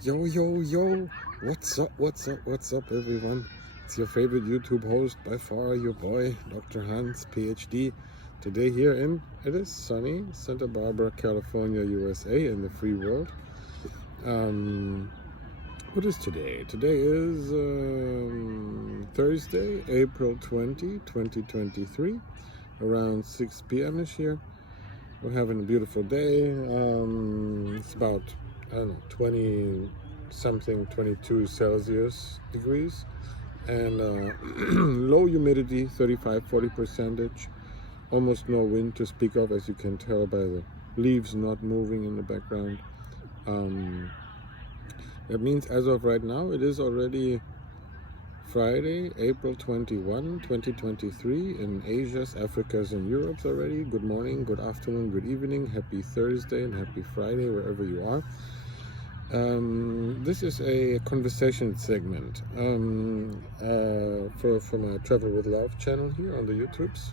Yo, yo, yo, what's up, everyone? It's your favorite YouTube host, by far, your boy, Dr. Hans, PhD. Today here it is sunny, Santa Barbara, California, USA, in the free world. What is today? Today is Thursday, April 20, 2023, around 6 p.m.ish here. We're having a beautiful day. It's about, I don't know, 20 something, 22 Celsius degrees, and low humidity, 35-40%, almost no wind to speak of, as you can tell by the leaves not moving in the background. That means as of right now, it is already Friday, April 21, 2023, in Asia's, Africa's, and Europe's already. Good morning, good afternoon, good evening, happy Thursday and happy Friday, wherever you are. This is a conversation segment for my Travel with Love channel here on the YouTubes.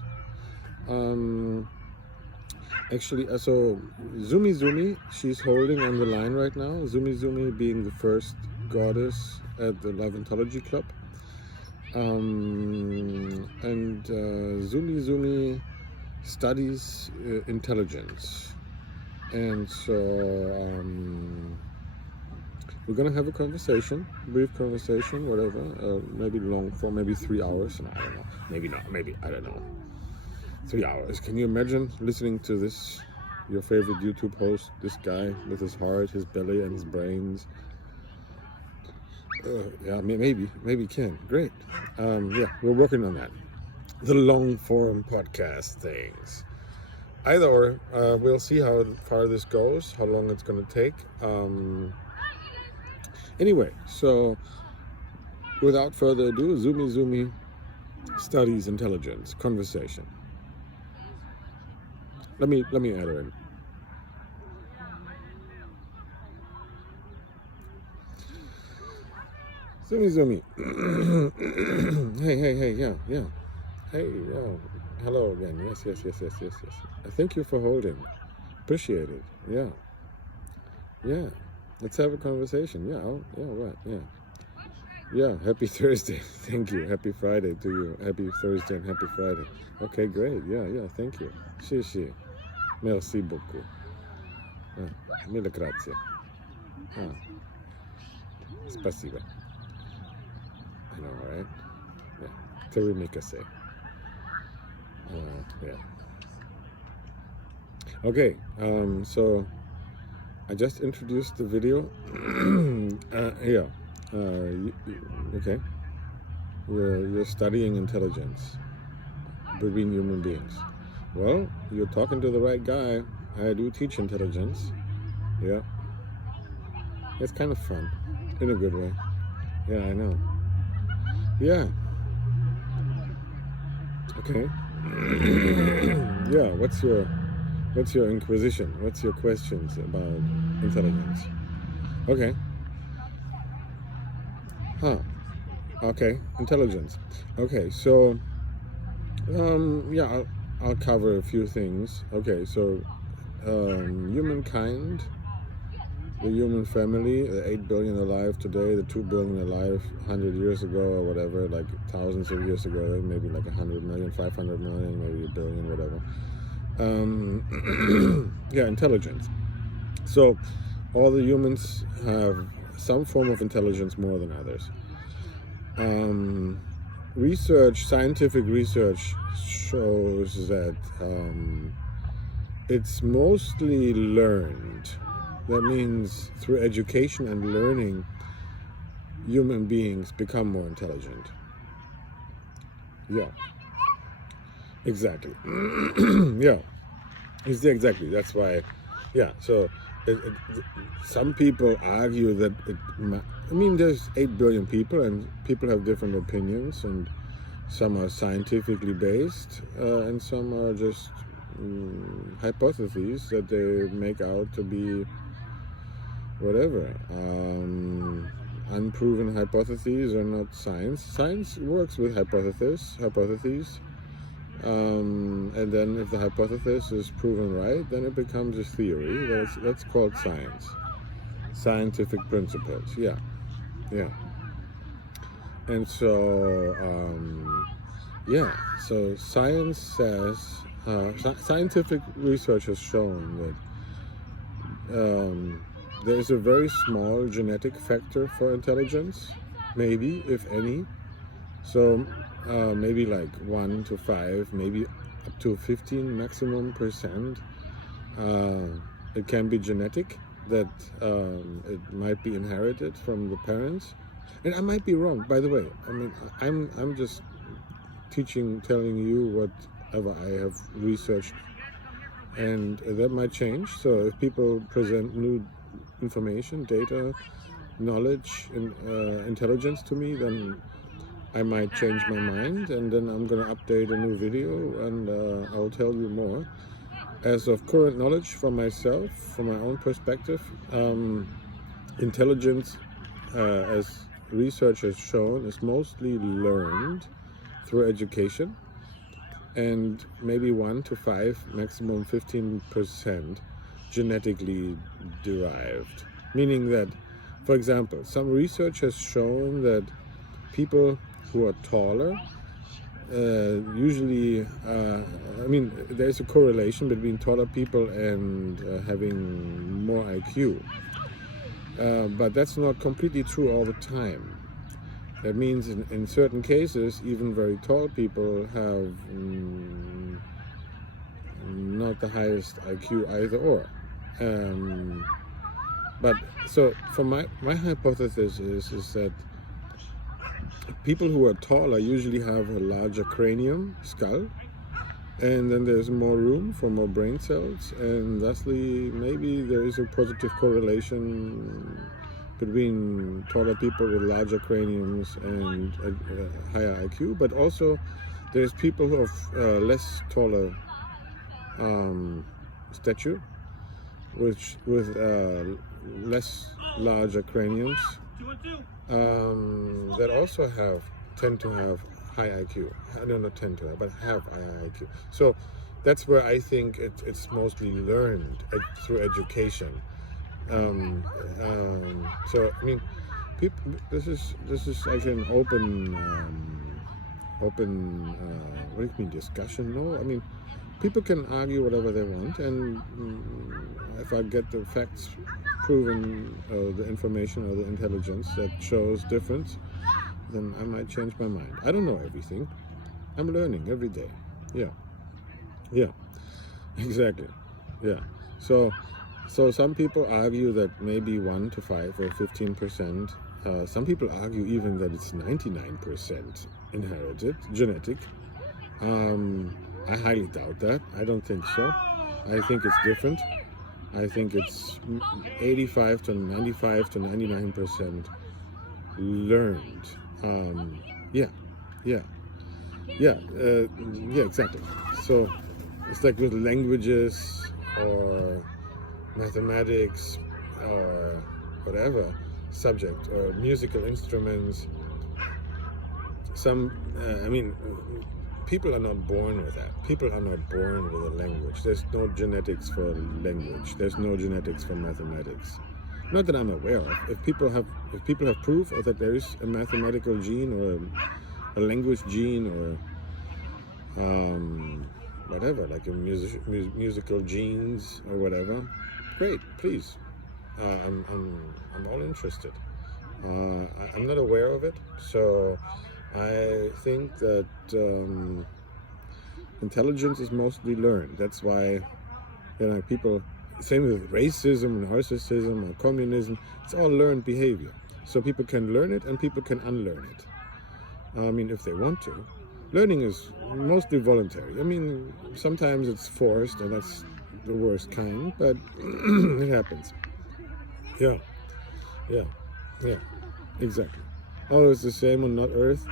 Actually, so Zoomy, she's holding on the line right now. Zoomy being the first goddess at the Love Ontology Club. Zoomy studies intelligence, and so we're gonna have a conversation, brief conversation, whatever, maybe long form, maybe 3 hours, and I don't know, maybe not, maybe, I don't know, 3 hours. Can you imagine listening to this, your favorite YouTube host, this guy with his heart, his belly, and his brains? Yeah, maybe can. Great. Yeah, we're working on that. The long form podcast things. Either or, we'll see how far this goes, how long it's going to take. Anyway, so without further ado, Zoomy studies intelligence conversation. Let me add her in. Zoomy. Hey, yeah. Hey, yo. Hello again. Yes. Thank you for holding. Appreciate it. Yeah. Let's have a conversation. Yeah. Happy Thursday. Thank you. Happy Friday to you. Happy Thursday and happy Friday. Okay, great. Yeah. Thank you. Sì. Merci beaucoup. Mille grazie. Спасибо. I know, right? Yeah. Terimikase. Yeah. Okay, so I just introduced the video. Yeah. Okay. You're studying intelligence between human beings. Well, you're talking to the right guy. I do teach intelligence. Yeah. It's kind of fun, in a good way. Yeah, I know. Yeah. Okay. Yeah. What's your inquisition? What's your questions about intelligence? Okay. Okay. Intelligence. Okay. So, yeah, I'll cover a few things. Okay. So, humankind, the human family, the 8 billion alive today, the 2 billion alive 100 years ago or whatever, like thousands of years ago, maybe like 100 million, 500 million, maybe a billion, whatever. Yeah, intelligence. So all the humans have some form of intelligence more than others. Scientific research shows that it's mostly learned. That means through education and learning, human beings become more intelligent. Yeah. Exactly. Yeah. Exactly. That's why. Yeah. So some people argue that there's 8 billion people, and people have different opinions, and some are scientifically based, and some are just hypotheses that they make out to be whatever. Unproven hypotheses are not science. Science works with hypotheses. And then if the hypothesis is proven right, then it becomes a theory. That's called science. scientific principles. Yeah, yeah. And so, yeah, so science says, scientific research has shown that there is a very small genetic factor for intelligence, maybe, if any. So maybe like 1 to 5, maybe up to 15 maximum %. It can be genetic, that it might be inherited from the parents. And I might be wrong, by the way. I mean, I'm just telling you whatever I have researched, and that might change. So if people present new information, data, knowledge, and intelligence to me, then I might change my mind, and then I'm going to update a new video, and I'll tell you more. As of current knowledge for myself, from my own perspective, intelligence, as research has shown, is mostly learned through education, and maybe 1 to 5, maximum 15% genetically derived. Meaning that, for example, some research has shown that people who are taller, usually, I mean, there's a correlation between taller people and having more IQ. But that's not completely true all the time. That means in certain cases, even very tall people have not the highest IQ either or. But so for my hypothesis is that people who are taller usually have a larger cranium, skull, and then there's more room for more brain cells, and thusly maybe there is a positive correlation between taller people with larger craniums and higher IQ, but also there's people who have less taller stature, with less larger craniums, that also tend to have high IQ. I don't know, tend to have, but have high IQ. So that's where I think it's mostly learned through education. So I mean, people, this is like an open what do you mean, discussion? No, I mean, people can argue whatever they want, and if I get the facts proven, the information or the intelligence that shows difference, then I might change my mind. I don't know everything. I'm learning every day. Yeah, exactly. Yeah. So some people argue that maybe 1 to 5 or 15%. Some people argue even that it's 99% inherited, genetic. I highly doubt that. I don't think so. I think it's different. I think it's 85 to 95 to 99% learned. Yeah, exactly. So it's like with languages or mathematics or whatever subject, or musical instruments. I mean, people are not born with that. People are not born with a language. There's no genetics for language. There's no genetics for mathematics. Not that I'm aware of. If people have proof that there is a mathematical gene or a language gene or whatever, like a musical genes or whatever, great, please. I'm all interested. I'm not aware of it, so I think that intelligence is mostly learned. That's why, people, same with racism, narcissism, or communism, it's all learned behavior. So people can learn it and people can unlearn it. I mean, if they want to. Learning is mostly voluntary. I mean, sometimes it's forced, and that's the worst kind, but it happens. Yeah, exactly. Oh, it's the same on Not Earth,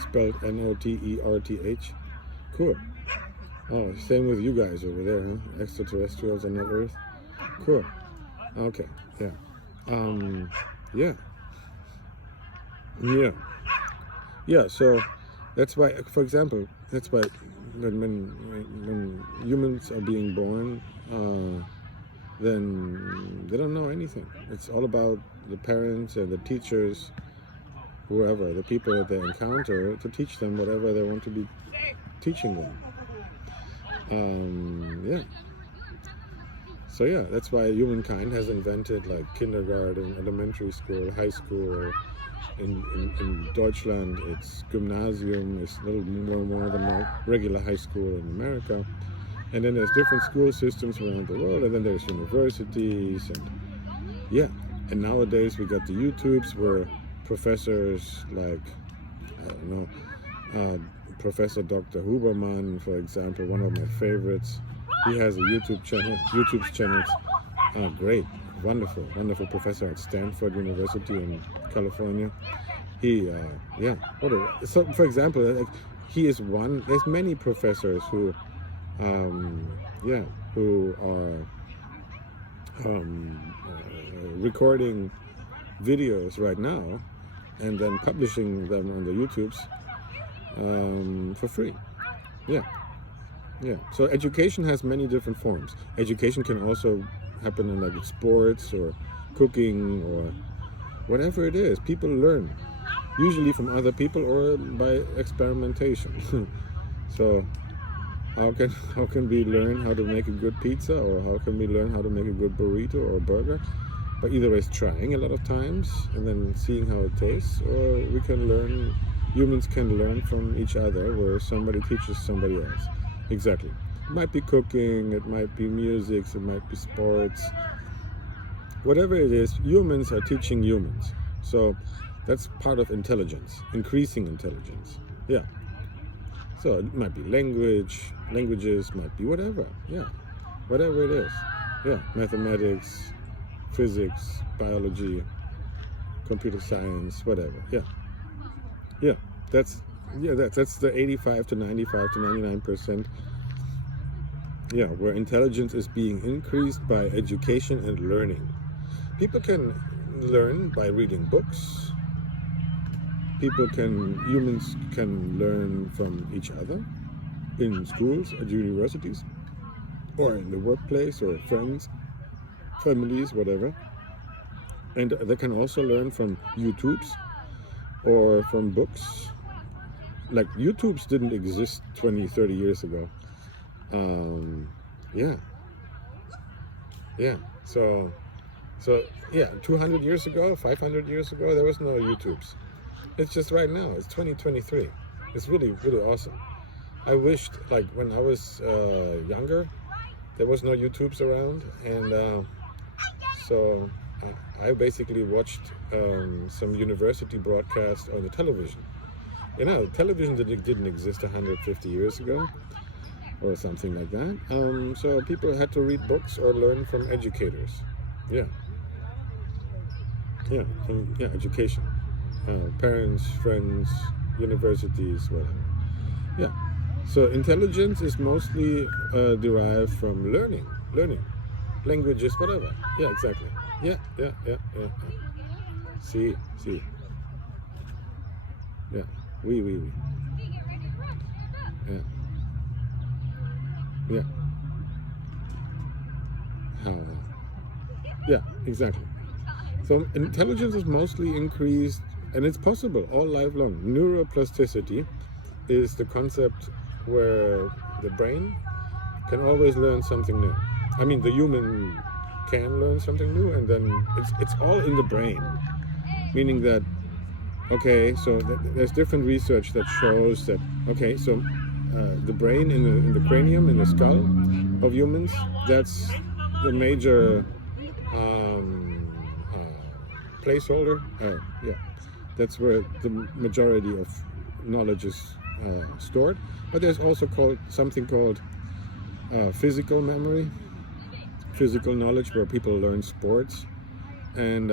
spelled Noterth. Cool. Oh, same with you guys over there, huh? Extraterrestrials on Not Earth. Cool. Okay, yeah. So that's why, for example, when humans are being born, then they don't know anything. It's all about the parents and the teachers, whoever, the people that they encounter, to teach them whatever they want to be teaching them. Yeah. So yeah, that's why humankind has invented like kindergarten, elementary school, high school. In Deutschland, it's Gymnasium. It's a little more than a regular high school in America. And then there's different school systems around the world, and then there's universities, and yeah. And nowadays we got the YouTubes where professors like, I don't know, Professor Dr. Huberman, for example, one of my favorites. He has a YouTube channel. Great, wonderful professor at Stanford University in California. He, so for example, like, he is one. There's many professors who, who are recording videos right now and then publishing them on the YouTubes for free. Yeah. So education has many different forms. Education can also happen in like sports or cooking or whatever it is. People learn, usually from other people or by experimentation. So how can we learn how to make a good pizza, or how can we learn how to make a good burrito or burger? By either ways trying a lot of times and then seeing how it tastes, or humans can learn from each other where somebody teaches somebody else. Exactly. It might be cooking, it might be music, it might be sports. Whatever it is, humans are teaching humans. So that's part of intelligence, increasing intelligence. Yeah. So it might be languages, might be whatever. Yeah. Whatever it is. Yeah. Mathematics, physics, biology, computer science, whatever. Yeah. That's the 85 to 95 to 99%. Yeah, where intelligence is being increased by education and learning. People can learn by reading books. Humans can learn from each other in schools, at universities, or in the workplace, or friends, families, whatever. And they can also learn from YouTubes or from books. Like YouTubes didn't exist 20, 30 years ago. So 200 years ago, 500 years ago, there was no YouTubes. It's just right now, it's 2023. It's really, really awesome. I wished, like when I was younger, there was no YouTubes around, and so I basically watched some university broadcasts on the television. You know, television didn't exist 150 years ago or something like that. So people had to read books or learn from educators. Yeah, education. Parents, friends, universities, whatever. Yeah. So intelligence is mostly derived from learning, languages, whatever. Yeah, exactly. Yeah. See. Yeah. Oui. Yeah. How? Yeah, exactly. So intelligence is mostly increased, and it's possible all life long. Neuroplasticity is the concept where the brain can always learn something new. I mean, the human can learn something new, and then it's all in the brain. Meaning that, okay, so there's different research that shows that, okay, so the brain in the cranium, in the skull of humans, that's the major placeholder. That's where the majority of knowledge is stored. But there's also something called physical memory, physical knowledge, where people learn sports, and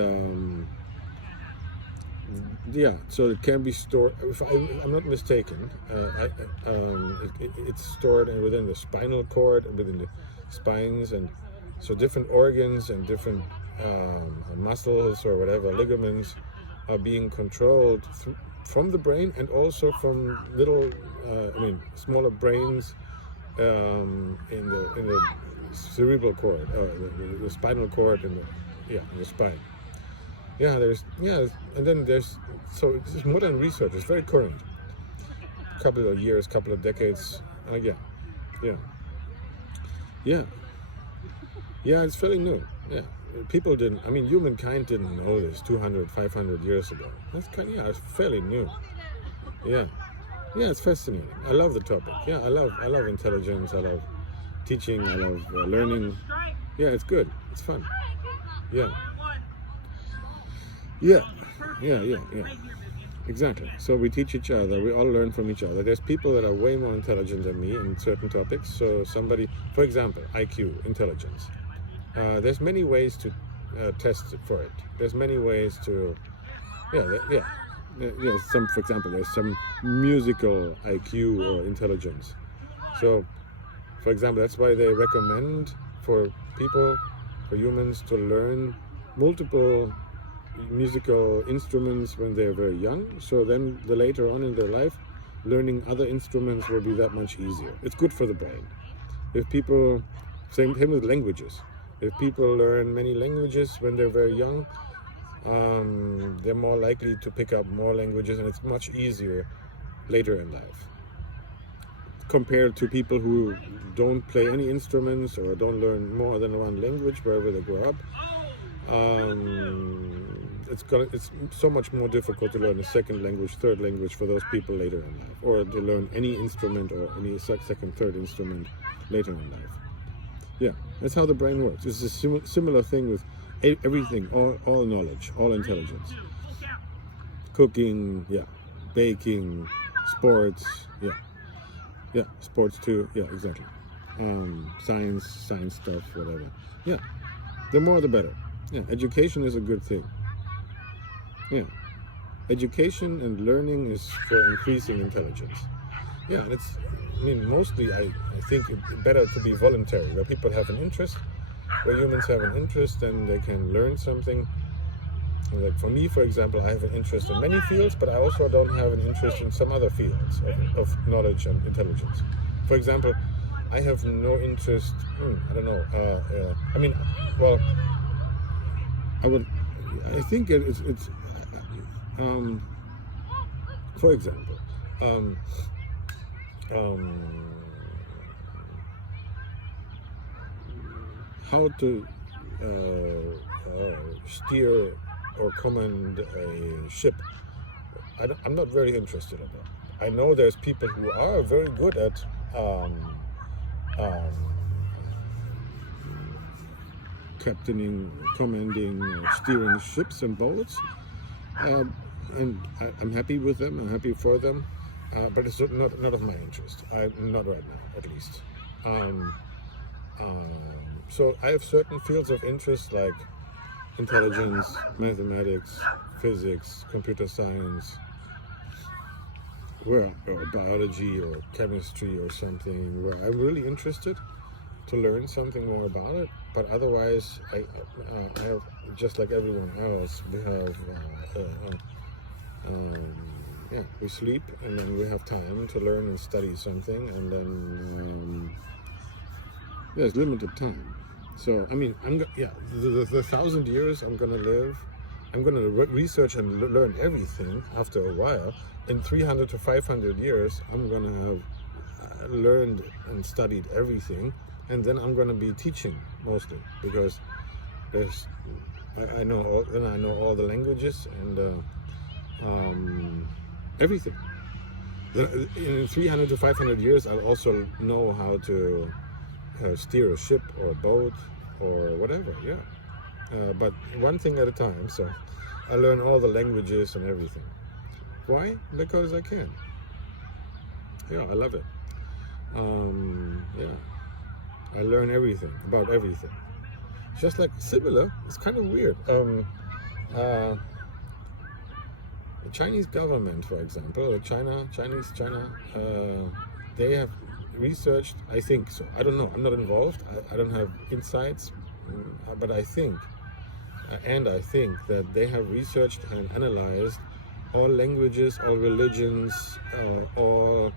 so it can be stored. If I'm not mistaken, it's stored within the spinal cord, within the spines, and so different organs and different muscles or whatever, ligaments, are being controlled from the brain, and also from little, smaller brains in the cerebral cord, the spinal cord, and in the spine. Yeah, and then so this is modern research. It's very current. Couple of years, couple of decades. Yeah. It's fairly new. Yeah, people didn't. I mean, humankind didn't know this 200, 500 years ago. That's it's fairly new. Yeah, it's fascinating. I love the topic. Yeah, I love intelligence. I love teaching. I love learning. Yeah, it's good. It's fun. Yeah. Exactly. So we teach each other. We all learn from each other. There's people that are way more intelligent than me in certain topics. So somebody, for example, IQ, intelligence. There's many ways to test for it. There's many ways to, for example, there's some musical IQ or intelligence. So, for example, that's why they recommend for humans to learn multiple musical instruments when they're very young. So then later on in their life, learning other instruments will be that much easier. It's good for the brain. If people, same with languages. If people learn many languages when they're very young, they're more likely to pick up more languages, and it's much easier later in life. Compared to people who don't play any instruments or don't learn more than one language wherever they grow up, it's so much more difficult to learn a second language, third language for those people later in life, or to learn any instrument or any second, third instrument later in life. Yeah, that's how the brain works. It's a similar thing with everything, all knowledge, all intelligence. Cooking, baking, sports, sports too, exactly. Science stuff, whatever. Yeah, the more the better. Yeah, education is a good thing. Yeah, education and learning is for increasing intelligence. Yeah, and mostly I think it's better to be voluntary, where people have an interest, where humans have an interest and they can learn something. Like for me, for example, I have an interest in many fields, but I also don't have an interest in some other fields of knowledge and intelligence. For example, I have no interest, I think it's for example, how to steer or command a ship. I'm not very interested in that. I know there's people who are very good at captaining, commanding, steering ships and boats, and I'm happy with them. I'm happy for them, but it's not of my interest. I'm not right now, at least. So I have certain fields of interest like intelligence, mathematics, physics, computer science, or biology or chemistry or something where I'm really interested to learn something more about it. But otherwise, I have, just like everyone else, we have we sleep, and then we have time to learn and study something, and then there's limited time. So the 1,000 years I'm gonna live, I'm gonna research and learn everything. After a while, in 300 to 500 years, I'm gonna have learned and studied everything, and then I'm gonna be teaching mostly, because I know all the languages and everything. In 300 to 500 years, I'll also know how to steer a ship or a boat or whatever. But one thing at a time. So I learn all the languages and everything. Why? Because I can. I love it. I learn everything about everything. Just like similar, it's kind of weird. The Chinese government, for example, Chinese China, they have researched, I think so. I don't know. I'm not involved. I don't have insights, but I think that they have researched and analyzed all languages, all religions, all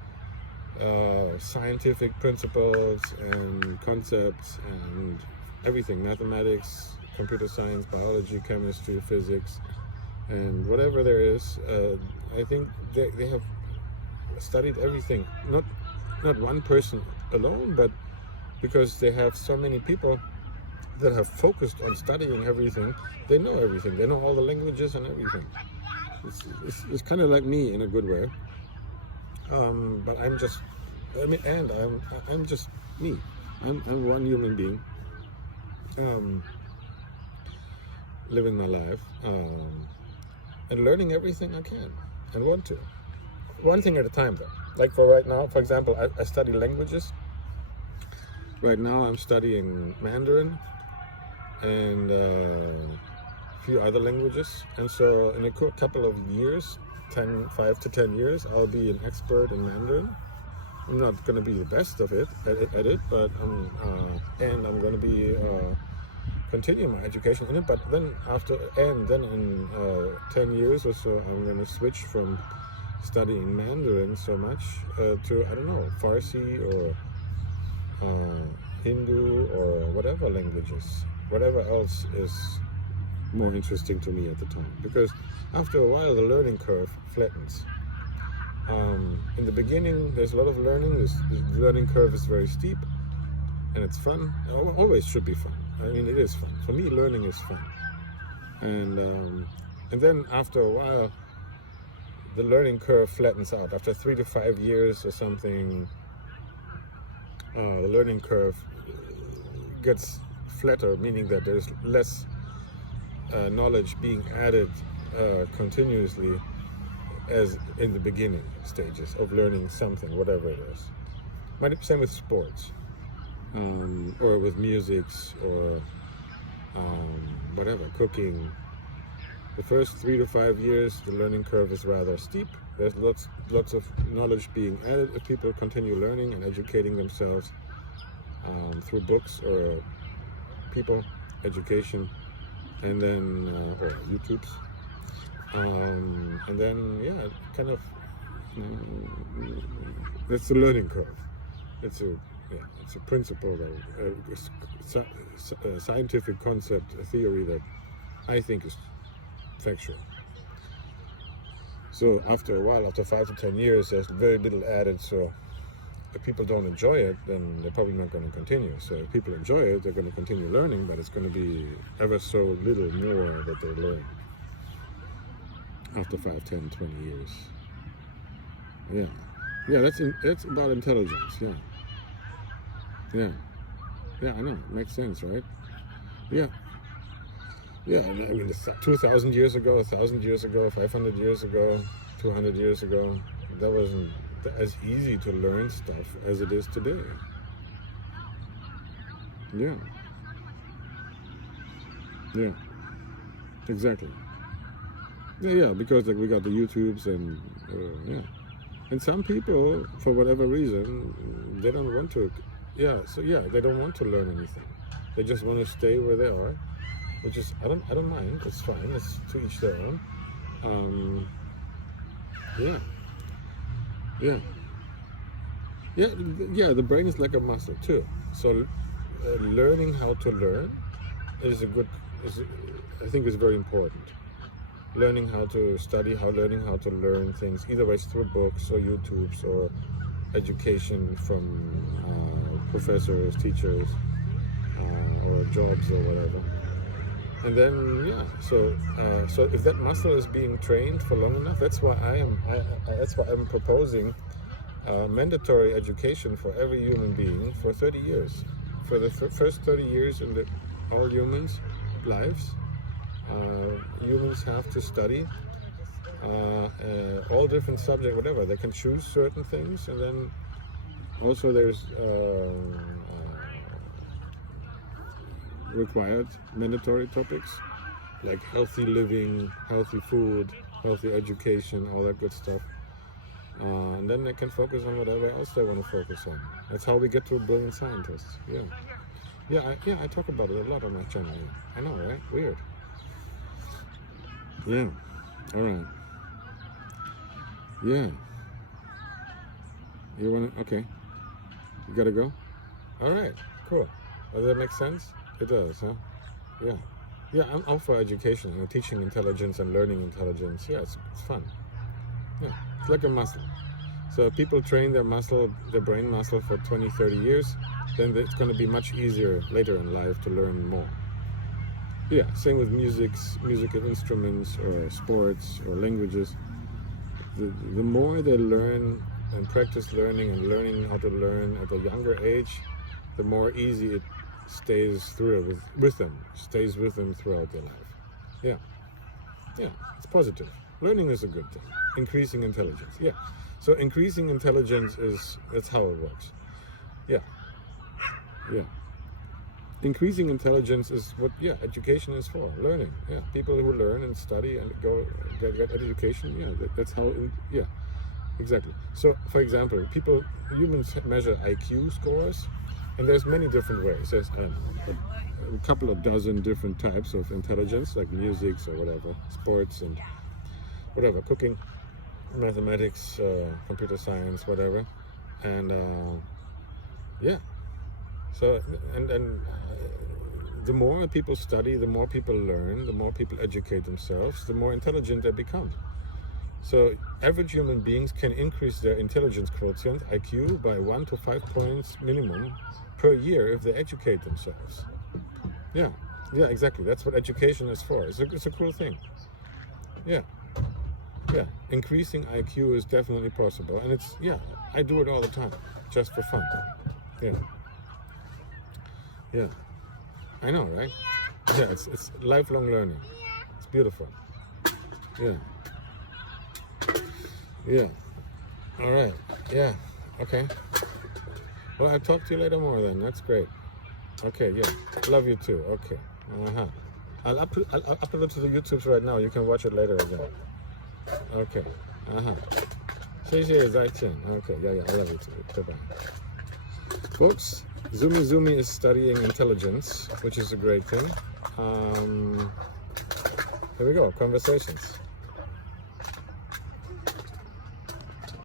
scientific principles and concepts and everything, mathematics, computer science, biology, chemistry, physics, and whatever there is. I think they have studied everything, not one person alone, but because they have so many people that have focused on studying everything, they know everything. They know all the languages and everything. It's kind of like me in a good way. But I'm just me. I'm one human being, living my life, and learning everything I can and want to. One thing at a time, though. Like for right now, for example, I study languages. Right now, I'm studying Mandarin and a few other languages. And so, in a couple of years, 5 to 10 years, I'll be an expert in Mandarin. I'm not going to be the best of it at it, but I'm going to be continue my education in it. But then in 10 years or so, I'm going to switch from studying Mandarin so much to, I don't know, Farsi or Hindu or whatever languages, whatever else is more interesting to me at the time. Because after a while, the learning curve flattens. In the beginning, there's a lot of learning. The learning curve is very steep, and it's fun. It always should be fun. I mean, it is fun. For me, learning is fun. And then after a while, the learning curve flattens out. After 3 to 5 years or something, the learning curve gets flatter, meaning that there's less knowledge being added continuously as in the beginning stages of learning something, whatever it is. Same with sports, or with musics, or whatever, cooking. The first 3 to 5 years, the learning curve is rather steep. There's lots of knowledge being added if people continue learning and educating themselves through books or people, education, and then or YouTubes. And then, yeah, kind of, that's the learning curve. It's a principle, a scientific concept, a theory that I think is factual. So after a while, after 5 to 10 years, there's very little added. So if people don't enjoy it, then they're probably not going to continue. So if people enjoy it, they're going to continue learning, but it's going to be ever so little more that they learn after 5, 10, 20 years. Yeah, that's about intelligence. Yeah, I know. Makes sense, right? Yeah, I mean, 2,000 years ago, 1,000 years ago, 500 years ago, 200 years ago, that wasn't as easy to learn stuff as it is today. Yeah, exactly. Yeah, because like we got the YouTubes and and some people, for whatever reason, they don't want to. They don't want to learn anything. They just want to stay where they are, which is I don't mind. It's fine. It's to each their own. The brain is like a muscle too. So learning how to learn I think is very important. Learning how to study, learning how to learn things, either ways through books or YouTubes or education from professors, teachers, or jobs or whatever. And then so if that muscle is being trained for long enough, that's why I'm proposing mandatory education for every human being for 30 years. For the first 30 years in all humans' lives, humans have to study all different subjects, whatever. They can choose certain things, and then also there's required mandatory topics like healthy living, healthy food, healthy education, all that good stuff. And then they can focus on whatever else they want to focus on. That's how we get to brilliant scientists. I talk about it a lot on my channel. I know, right? Weird. Yeah. All right. Yeah. You want to? Okay. You gotta go? All right, cool. Does that make sense? It does, huh? Yeah. Yeah, I'm for education, teaching intelligence and learning intelligence. Yeah, it's fun. Yeah, it's like a muscle. So if people train their brain muscle for 20, 30 years, then it's going to be much easier later in life to learn more. Yeah, same with musical instruments or sports or languages. The more they learn and practice learning and learning how to learn at a younger age, the more easy it stays through with them, stays with them throughout their life. Yeah, yeah, it's positive. Learning is a good thing. Increasing intelligence, yeah. So increasing intelligence that's how it works. Yeah, yeah. Increasing intelligence is what, yeah, education is for, learning. Yeah, people who learn and study and get education, yeah, that's how, yeah, exactly. So, for example, humans measure IQ scores, and there's many different ways. There's a couple of dozen different types of intelligence, like music or whatever, sports and whatever, cooking, mathematics, computer science, whatever, and yeah. So and the more people study, the more people learn, the more people educate themselves, the more intelligent they become. So average human beings can increase their intelligence quotient, IQ, by 1 to 5 points minimum per year if they educate themselves. Yeah, yeah, exactly. That's what education is for. It's a cool thing. Yeah, yeah. Increasing IQ is definitely possible, and I do it all the time, just for fun. Yeah, yeah. I know, right? Yeah, it's lifelong learning. It's beautiful. Yeah. Yeah. All right. Yeah. Okay. Well, I'll talk to you later more then. That's great. Okay. Yeah. Love you too. Okay. I'll upload it to the YouTube right now. You can watch it later again. Okay. 谢谢再见. Okay. Yeah. I love you too. Bye-bye. Folks, Zoomy is studying intelligence, which is a great thing. Here we go. Conversations.